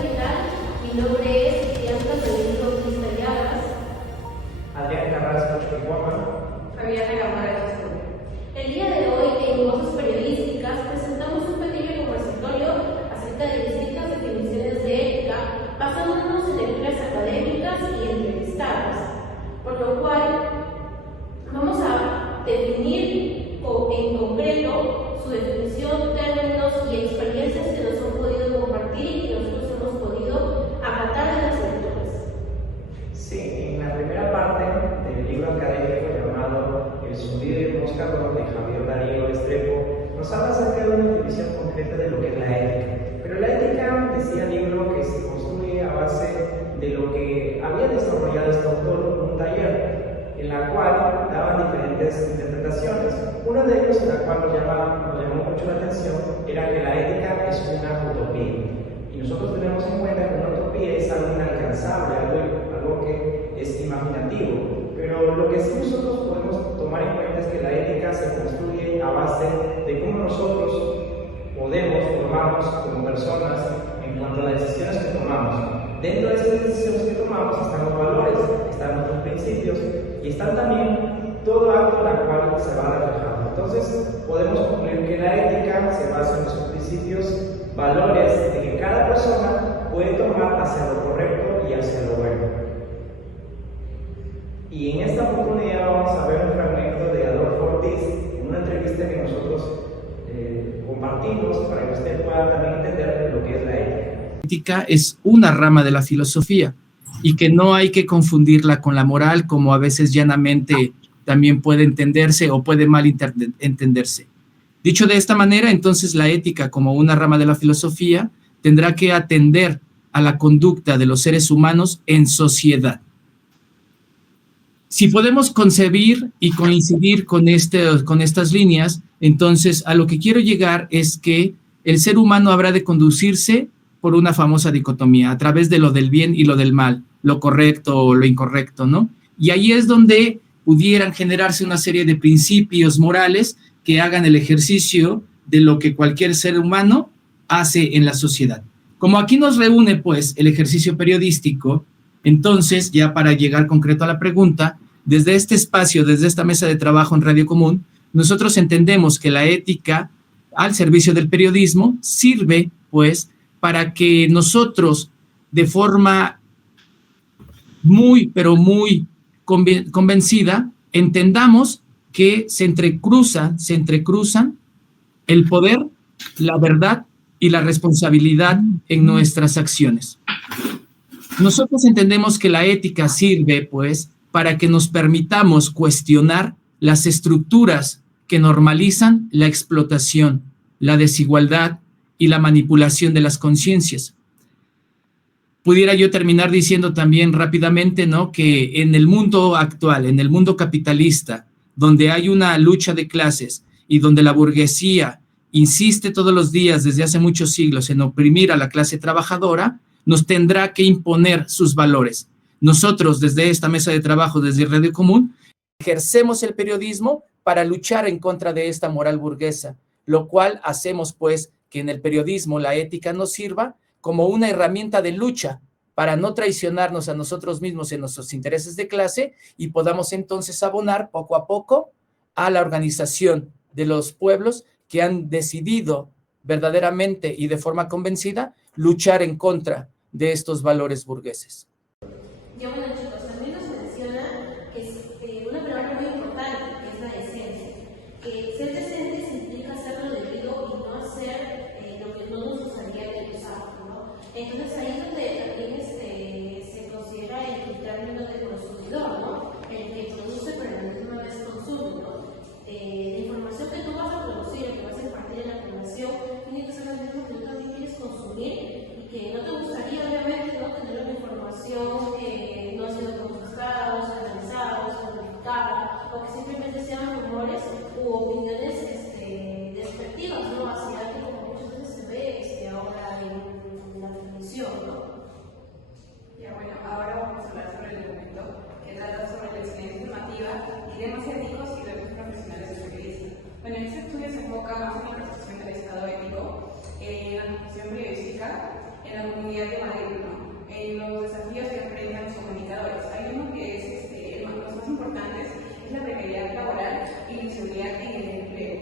¿qué tal? Mi nombre es Bianca Federico Cristalladas. Adrián Carrasco Chihuahua. Fabiana Gamara Chascón. El día de hoy en Voces Periodísticas presentamos un pequeño conversatorio acerca de distintas definiciones de ética, basándonos en lecturas académicas y entrevistadas, por lo cual vamos a definir en concreto su definición, términos y experiencias que nos han podido compartir y que nosotros hemos podido acatar de las lecturas. Sí, en la primera parte del libro académico llamado El zumbido y el moscardón de Javier Darío Restrepo nos habla acerca de una definición concreta de lo que es la ética. Pero la ética, decía el libro, que se construye a base de lo que había desarrollado este autor, un taller en la cual daban diferentes interpretaciones. Uno de ellos, en la cual nos llamó mucho la atención, era que la ética es una utopía. Y nosotros tenemos en cuenta que una utopía es algo inalcanzable, algo que es imaginativo. Pero lo que sí nosotros podemos tomar en cuenta es que la ética se construye a base de cómo nosotros podemos formarnos como personas en cuanto a las decisiones que tomamos. Dentro de esas decisiones que tomamos están los valores, están nuestros principios y están también todo acto en la cual se va reflejando. Entonces, podemos concluir que la ética se basa en esos principios, valores de que cada persona puede tomar hacia lo correcto y hacia lo bueno. Y en esta oportunidad vamos a ver un fragmento de Adolfo Ortiz, en una entrevista que nosotros compartimos para que usted pueda también entender lo que es la ética. La ética es una rama de la filosofía y que no hay que confundirla con la moral, como a veces llanamente también puede entenderse o puede mal entenderse. Dicho de esta manera, entonces la ética, como una rama de la filosofía, tendrá que atender a la conducta de los seres humanos en sociedad. Si podemos concebir y coincidir con estas líneas, entonces a lo que quiero llegar es que el ser humano habrá de conducirse por una famosa dicotomía, a través de lo del bien y lo del mal, lo correcto o lo incorrecto, ¿no? Y ahí es donde pudieran generarse una serie de principios morales que hagan el ejercicio de lo que cualquier ser humano hace en la sociedad. Como aquí nos reúne, pues, el ejercicio periodístico, entonces, ya para llegar concreto a la pregunta, desde este espacio, desde esta mesa de trabajo en Radio Común, nosotros entendemos que la ética al servicio del periodismo sirve, pues, para que nosotros, de forma muy, pero muy convencida, entendamos que se entrecruzan el poder, la verdad y la responsabilidad en nuestras acciones. Nosotros entendemos que la ética sirve, pues, para que nos permitamos cuestionar las estructuras que normalizan la explotación, la desigualdad y la manipulación de las conciencias. Pudiera yo terminar diciendo también rápidamente, ¿no?, que en el mundo actual, en el mundo capitalista, donde hay una lucha de clases y donde la burguesía insiste todos los días desde hace muchos siglos en oprimir a la clase trabajadora, nos tendrá que imponer sus valores. Nosotros, desde esta mesa de trabajo, desde Radio Común, ejercemos el periodismo para luchar en contra de esta moral burguesa, lo cual hacemos, pues, que en el periodismo la ética nos sirva como una herramienta de lucha para no traicionarnos a nosotros mismos en nuestros intereses de clase y podamos entonces abonar poco a poco a la organización de los pueblos que han decidido verdaderamente y de forma convencida luchar en contra de estos valores burgueses. Ya bueno, chicos, también nos menciona que es una palabra muy importante, que es la decencia. Que ser decentes implica hacer lo debido y no hacer lo que no nos gustaría que usáramos, ¿no? Entonces ahí es donde también se considera el término de consumidor, ¿no? El que produce pero a la misma vez consume, ¿no? La información que tú vas a producir, que vas a impartir en la población, tiene que ser la misma que tú también quieres consumir y que no te gustaría, obviamente, no tener una información que no ha sido contrastada, analizada, verificada, o que simplemente sean rumores u opiniones despectivas, ¿no?, hacia algo como muchas veces se ve ahora en la televisión, ¿no? Ya bueno, ahora vamos a hablar sobre el documento que trata sobre la excelencia informativa y temas éticos y retos profesionales del periodismo. Bueno, este estudio se enfoca más en la percepción del estado ético, la construcción periodística, en la Comunidad de Madrid, ¿no? En los desafíos que enfrentan los comunicadores. Hay uno que es los más importantes, es la precariedad laboral y la inseguridad en el empleo,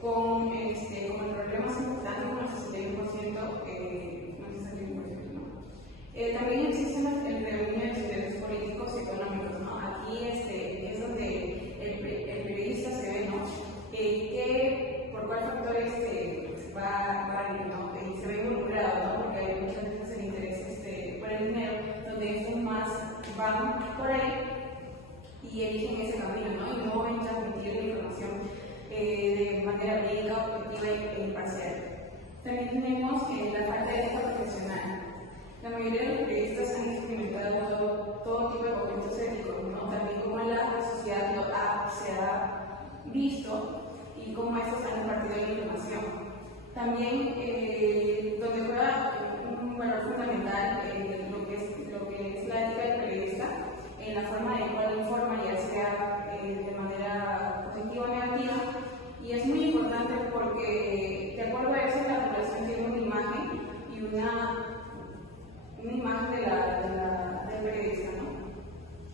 con el problema más importante, con el 61%, también existen las reuniones de derechos políticos y económicos, ¿no? Aquí es donde el periodista se ve, ¿no? Por cuál factor se va a ir, ¿no? Se ve involucrado, ¿no? Porque hay muchas veces el interés por el dinero, donde estos más van por ahí y eligen ese camino, ¿no? Y no ven transmitir la información de manera verídica, objetiva e imparcial. También tenemos la falta de ética profesional. La mayoría de los periodistas han experimentado todo tipo de conflictos éticos, ¿no? También como la sociedad se ha visto y cómo estos han impartido la información. También donde juega un valor fundamental lo que es la ética del periodista, en la forma en la cual informa, ya sea de manera positiva o negativa, y es muy importante porque de acuerdo a eso la población tiene una imagen y una imagen del periodista, ¿no?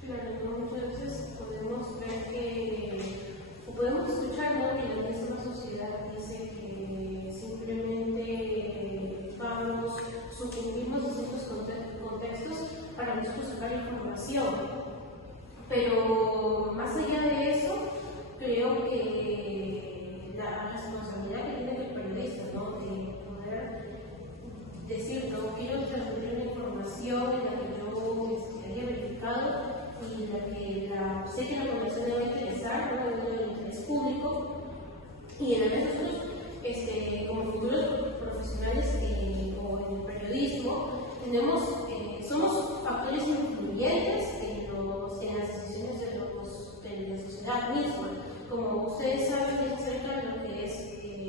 Claro, muchas veces podemos ver o podemos escuchar, ¿no?, que la misma sociedad dice que simplemente sucumbimos a ciertos contextos para nosotros sacar información. Pero más allá de eso, creo que la responsabilidad que tiene el periodista, ¿no?, de poder decir, no quiero transmitir una información en la que yo haya verificado y en la que sé que la población debe interesar, ¿no?, del interés público, y en la que nosotros, como futuros profesionales o en el periodismo, somos factores influyentes en las decisiones de la sociedad misma. Como ustedes saben, es acerca de lo que es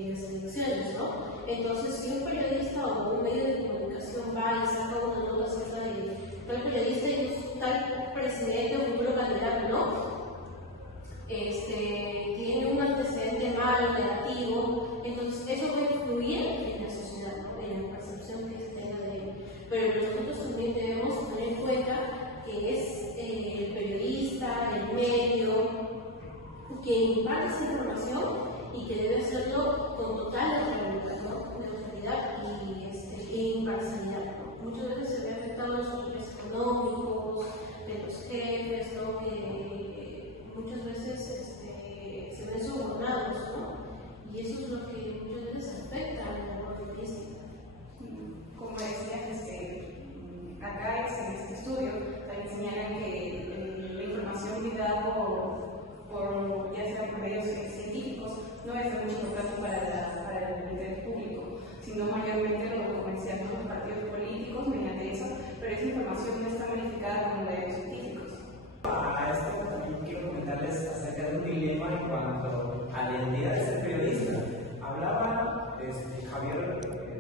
las elecciones, ¿no? Entonces, si un periodista o un medio de comunicación va y saca una nota acerca de tal periodista y tal presidente o futuro candidato, ¿no?, tiene un antecedente malo, negativo, entonces eso va a influir en la sociedad, ¿no?, en la percepción que se tenga de él. Pero nosotros también debemos tener en cuenta que es el periodista, el medio, que imparte esa información y que debe hacerlo con total neutralidad y imparcialidad, ¿no? Muchas veces se ve afectado a los intereses económicos de los jefes, ¿no?, que muchas veces se ven sobornados, ¿no? Y eso es lo que muchas veces afecta a la labor periodística. Como decías, acá en este estudio también señalan que la información brindada ya sea por medios científicos, no es muy importante para el interés público, sino mayormente lo comercial con los partidos políticos mediante eso, pero esa información no está verificada con medios científicos. A esto también quiero comentarles acerca de un dilema en cuanto a la identidad de ser periodista. Hablaba Javier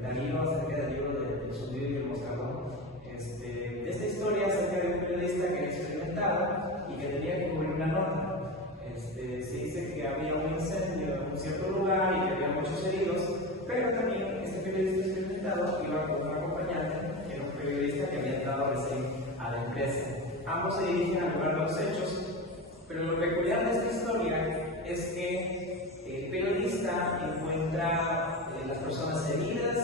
Darío acerca del libro de Zumbido y el Moscardón, de esta historia acerca de un periodista que era experimentado y que tenía que cubrir una nota. Se dice que había un incendio en un cierto lugar y que había muchos heridos, pero también este periodista experimentado iba con un acompañante, que era un periodista que había entrado recién a la empresa. Ambos se dirigen al lugar de los hechos, pero lo peculiar de esta historia es que el periodista encuentra las personas heridas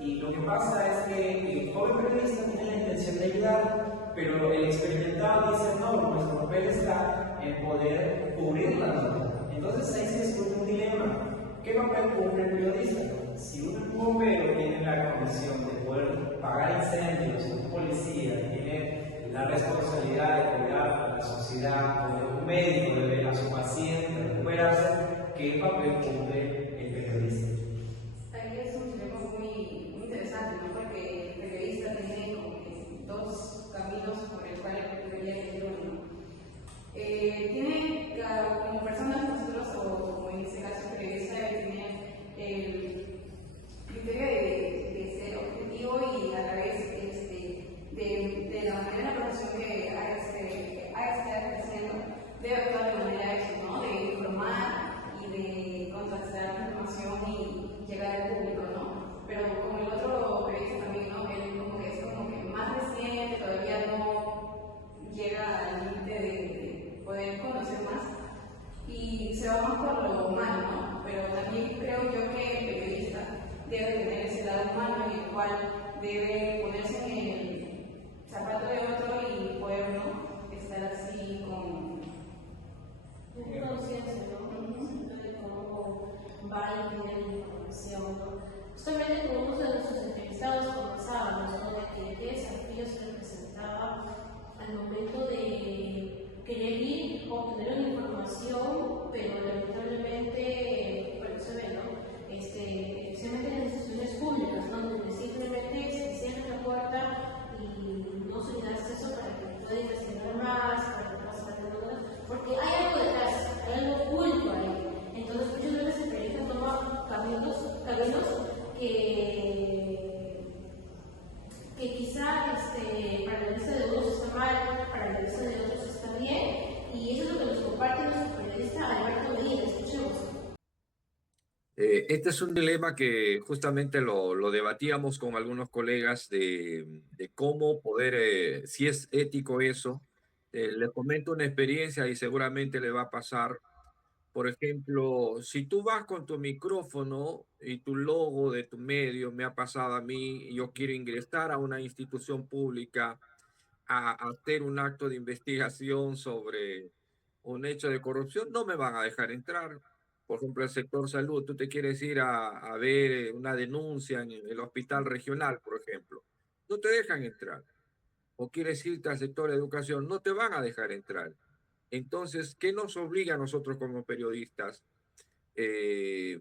y lo que pasa es que el joven periodista tiene la intención de ayudar, pero el experimentado dice: no, nuestro papel está en poder cubrir la nota. Entonces ahí se discute un dilema: ¿qué papel cumple el periodista? Si un bombero tiene la condición de poder apagar incendios, un policía tiene la responsabilidad de cuidar a la sociedad, o un médico de ver a su paciente, recuperarse, ¿qué papel cumple el periodista? Ahí es un dilema muy interesante, ¿no? Porque el periodista tiene como dos caminos por el cual debería elegir uno. Tiene como personas nosotros, o como en este caso periodista, tiene el criterio de ser objetivo y a la vez de la manera de la profesión que está ejerciendo, debe actuar de manera, ¿no?, de informar y de contrastar debe ponerse en el zapato de otro y poder, ¿no?, estar así con conciencia, ¿no? De cómo va a entender la información, ¿no? Justamente con uno de nuestros entrevistados conversábamos, ¿no?, de que qué desafíos se representaba al momento de querer ir, obtener una información, pero lamentablemente, bueno, se ve, ¿no? Especialmente en las instituciones públicas, ¿no?, donde simplemente se cierra la puerta y no se le da acceso para que puedas investigar más, para que puedas aprender más, porque hay algo detrás, hay algo oculto ahí. Entonces, muchas veces el periodista toma caminos que quizá para la vista de unos está mal, para la vista de otros está bien, y eso es lo que nos comparte nuestro periodista Alberto Medina. Escuchemos. Este es un dilema que justamente lo debatíamos con algunos colegas de cómo poder, si es ético eso. Les comento una experiencia y seguramente le va a pasar. Por ejemplo, si tú vas con tu micrófono y tu logo de tu medio, me ha pasado a mí, y yo quiero ingresar a una institución pública a hacer un acto de investigación sobre un hecho de corrupción, no me van a dejar entrar. Por ejemplo, el sector salud, tú te quieres ir a ver una denuncia en el hospital regional, por ejemplo, no te dejan entrar. O quieres irte al sector de educación, no te van a dejar entrar. Entonces, ¿qué nos obliga a nosotros como periodistas?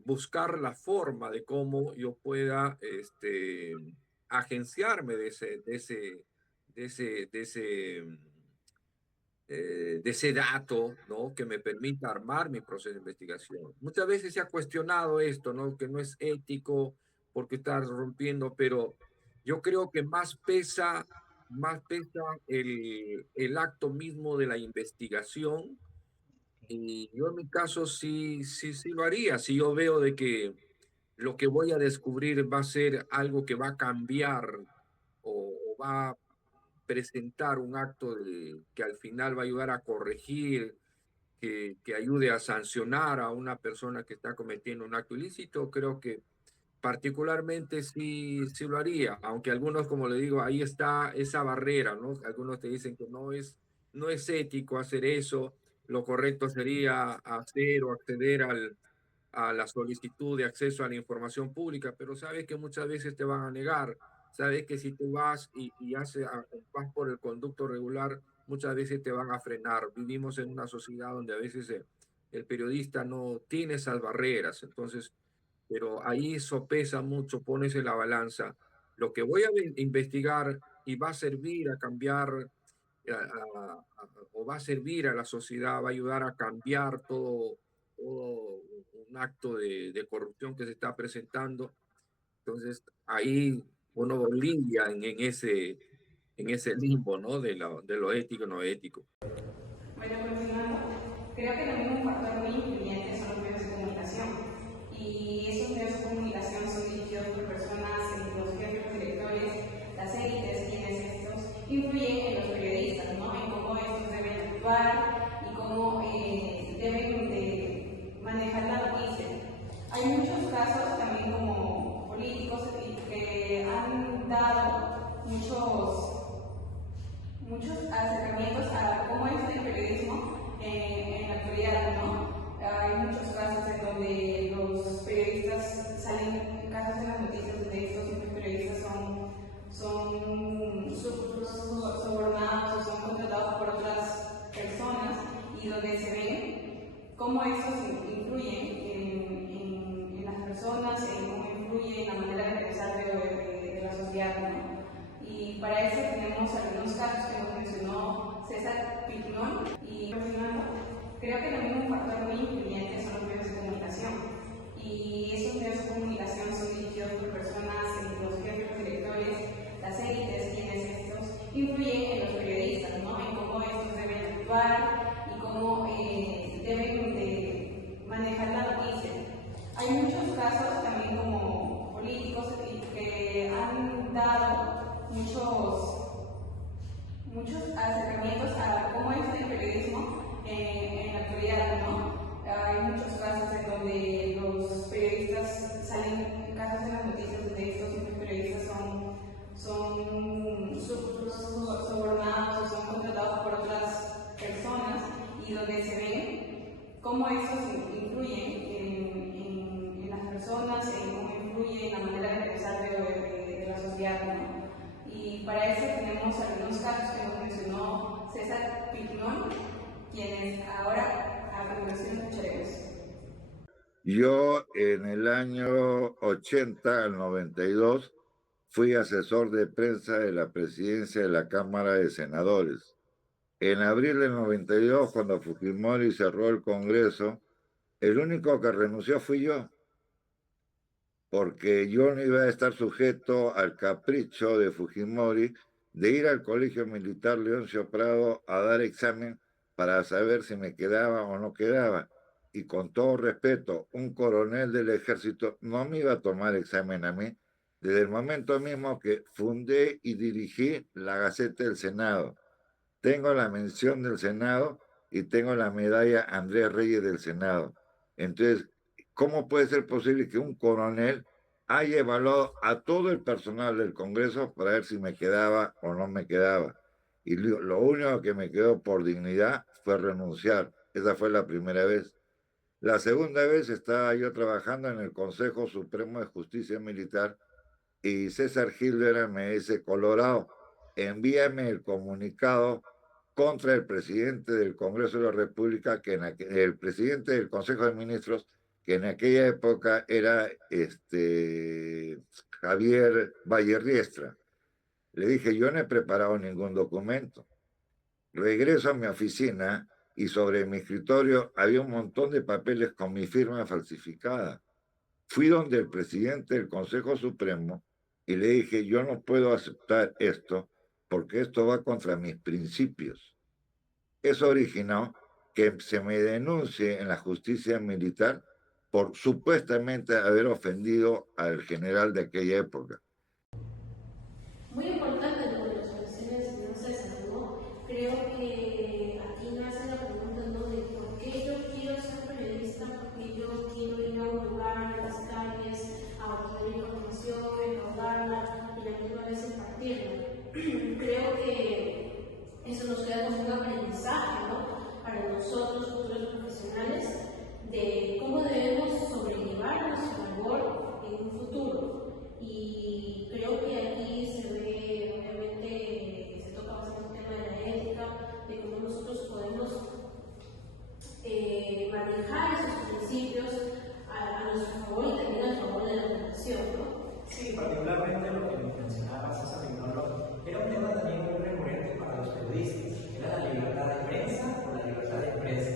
Buscar la forma de cómo yo pueda agenciarme de ese dato, ¿no?, que me permita armar mi proceso de investigación. Muchas veces se ha cuestionado esto, ¿no?, que no es ético porque está rompiendo, pero yo creo que más pesa el acto mismo de la investigación. Y yo en mi caso sí lo haría. Si yo veo de que lo que voy a descubrir va a ser algo que va a cambiar o va a presentar un acto que al final va a ayudar a corregir, que ayude a sancionar a una persona que está cometiendo un acto ilícito, creo que particularmente sí lo haría, aunque algunos, como le digo, ahí está esa barrera, ¿no? Algunos te dicen que no es ético hacer eso, lo correcto sería hacer o acceder a la solicitud de acceso a la información pública, pero sabes que muchas veces te van a negar, sabes que si tú vas vas por el conducto regular, muchas veces te van a frenar. Vivimos en una sociedad donde a veces el periodista no tiene esas barreras, entonces, pero ahí sopesa mucho, pones en la balanza lo que voy a investigar y va a servir a cambiar o va a servir a la sociedad, va a ayudar a cambiar todo un acto de corrupción que se está presentando. Entonces, ahí uno lidia en ese limbo, ¿no?, de lo ético y no ético. Bueno, continuando, creo que también un factor muy influyente son los medios de comunicación. Y esos medios de comunicación son dirigidos por personas, los jefes, directores, las élites, quienes estos influyen en los periodistas, ¿no?, en cómo estos deben actuar y cómo deben de manejar la noticia. Hay muchos casos también como políticos que han dado muchos acercamientos a cómo es el periodismo en la actualidad, ¿no? Hay muchos casos en donde los periodistas salen, casos en las noticias donde estos periodistas son sobornados o son contratados por otras personas y donde se ve cómo estos influyen en las personas, en cómo influye en la manera de pensar de la sociedad, ¿no? Y para eso tenemos algunos casos que nos mencionó César Pignón. Y continuando, creo que también un factor muy influyente son los medios de comunicación. Y esos medios de comunicación son dirigidos por personas, los jefes, directores, las élites, quienes estos influyen en los periodistas, ¿no?, en cómo estos deben actuar y cómo deben de manejar la noticia. Hay muchos casos también como políticos que han dado muchos acercamientos a cómo es el periodismo ve cómo eso influye en las personas, en cómo influye en la manera de pensar de la sociedad, ¿no? Y para eso tenemos algunos casos que nos mencionó César Pignon, quienes ahora a continuación escucharemos. Yo en el año 80 al 92 fui asesor de prensa de la presidencia de la Cámara de Senadores. En abril del 92, cuando Fujimori cerró el Congreso, el único que renunció fui yo, porque yo no iba a estar sujeto al capricho de Fujimori de ir al Colegio Militar Leoncio Prado a dar examen para saber si me quedaba o no quedaba. Y con todo respeto, un coronel del ejército no me iba a tomar examen a mí desde el momento mismo que fundé y dirigí la Gaceta del Senado. Tengo la mención del Senado y tengo la medalla Andrés Reyes del Senado. Entonces, ¿cómo puede ser posible que un coronel haya evaluado a todo el personal del Congreso para ver si me quedaba o no me quedaba? Y lo único que me quedó por dignidad fue renunciar. Esa fue la primera vez. La segunda vez estaba yo trabajando en el Consejo Supremo de Justicia Militar y César Hildebrand me dice: Colorado, envíame el comunicado contra el presidente del Congreso de la República, el presidente del Consejo de Ministros, que en aquella época era Javier Vallerriestra. Le dije: yo no he preparado ningún documento. Regreso a mi oficina y sobre mi escritorio había un montón de papeles con mi firma falsificada. Fui donde el presidente del Consejo Supremo y le dije: yo no puedo aceptar esto porque esto va contra mis principios. Eso originó que se me denuncie en la justicia militar por supuestamente haber ofendido al general de aquella época. Muy importante lo de las menciones, señor César, ¿no? Creo que aquí nace la pregunta, ¿no? De por qué yo quiero ser periodista, por qué yo quiero ir a un lugar, a las calles, a obtener información, recaudarla y a la misma vez impartirla. Creo que eso nos queda como un aprendizaje, ¿no? Para nosotros, futuros profesionales, de cómo debemos sobrellevar nuestra labor en un futuro. Y creo que aquí se ve, obviamente, se toca bastante el tema de la ética, de cómo nosotros podemos manejar esos principios a nuestro favor y también a favor de la población, ¿no? Sí, particularmente lo que mencionaba César Pignolo era un tema también muy recurrente para los periodistas, que era la libertad de prensa o la libertad de empresa.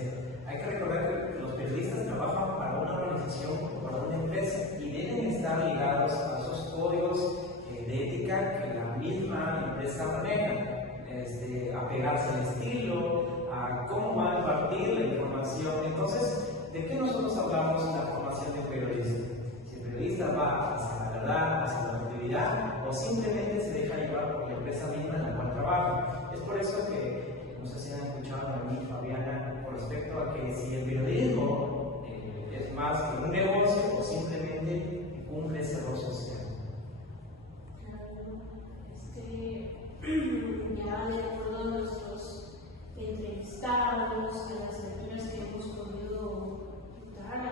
Hay que recordar que los periodistas trabajan para una organización o para una empresa y deben estar ligados a esos códigos de ética que la misma empresa maneja, apegarse al estilo, a cómo va a impartir la información. Entonces, ¿de qué nosotros hablamos en la formación de un periodista? Si el periodista va hacia la verdad, hacia la objetividad, o simplemente se deja llevar por la empresa misma en la cual trabaja. Es por eso que, no sé si han escuchado a mí, Fabiana, con respecto a que si el periodismo es más que un negocio o simplemente cumple ese rol social. Ya de acuerdo a nuestros entrevistados, a las lecturas que hemos podido dar, a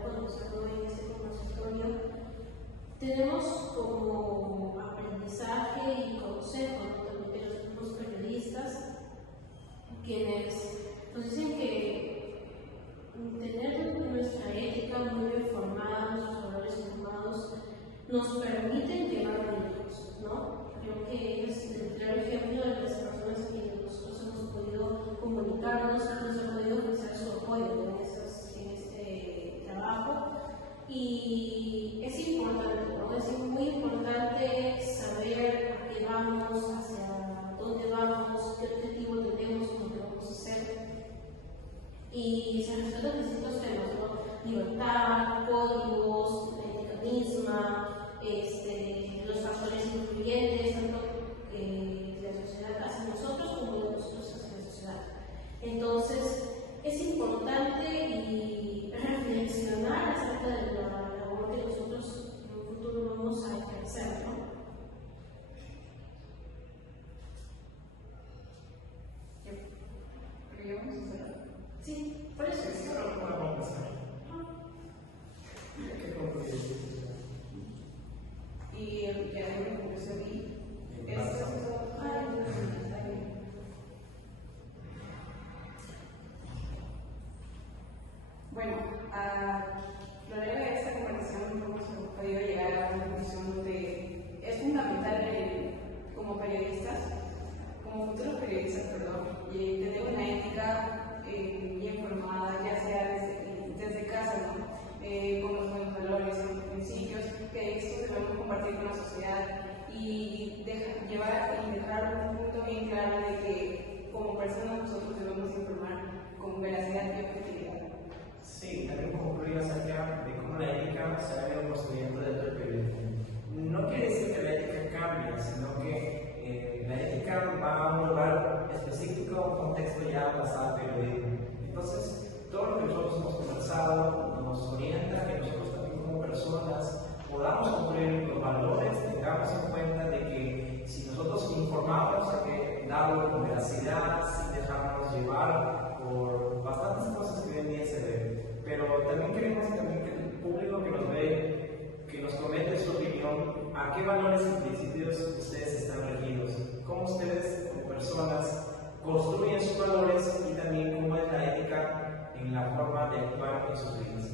conocerlo en este conversatorio, tenemos como aprendizaje y consejo, ¿no? También de los mismos periodistas, quienes nos dicen que tener nuestra ética muy bien formada, nuestros valores formados, nos permiten llegar lejos, ¿no? Creo que es el claro ejemplo de las personas que nosotros hemos podido comunicarnos, que nos han podido ofrecer su apoyo en este trabajo. Y es importante, ¿no? Es muy importante saber a qué vamos, hacia dónde vamos, qué objetivo tenemos, lo que vamos a hacer. Y se respetan distintos temas, ¿no? Libertad, códigos, la ética misma, los factores influyentes, tanto de la sociedad hacia nosotros como de nosotros hacia la sociedad. Entonces, es importante y reflexionar acerca de la labor que nosotros en un futuro vamos a ejercer, ¿no? Pues sí, ahora lo podemos empezar. ¿Qué concluye? Y el que hay una conclusión y esto es todo. Ay, no, está bien. Bueno, a lo largo de esta conversación hemos podido llegar a una conclusión donde es fundamental como periodistas, como futuros periodistas, tener una ética bien formada, ya sea desde casa, ¿no? Con los buenos valores, con los principios, que estos debemos compartir con la sociedad y dejar un punto bien claro de que como personas nosotros debemos informar con veracidad y objetividad. Sí, también concluir acerca de cómo la ética se ha ido construyendo dentro del periodismo. No quiere decir que la ética cambie, sino que la ética va a un lugar específico, a un contexto ya basado en periodismo. Entonces, todo lo que nosotros hemos conversado nos orienta a que nosotros también como personas podamos cumplir los valores, tengamos en cuenta de que si nosotros informamos, hay que darlo con veracidad, sin dejarnos llevar por bastantes cosas que hoy en día se ven. Pero también queremos que el público que nos ve, que nos comente su opinión, a qué valores y principios ustedes están regidos, cómo ustedes como personas construyen sus valores y también cómo es la ética en la forma de actuar en sus vidas.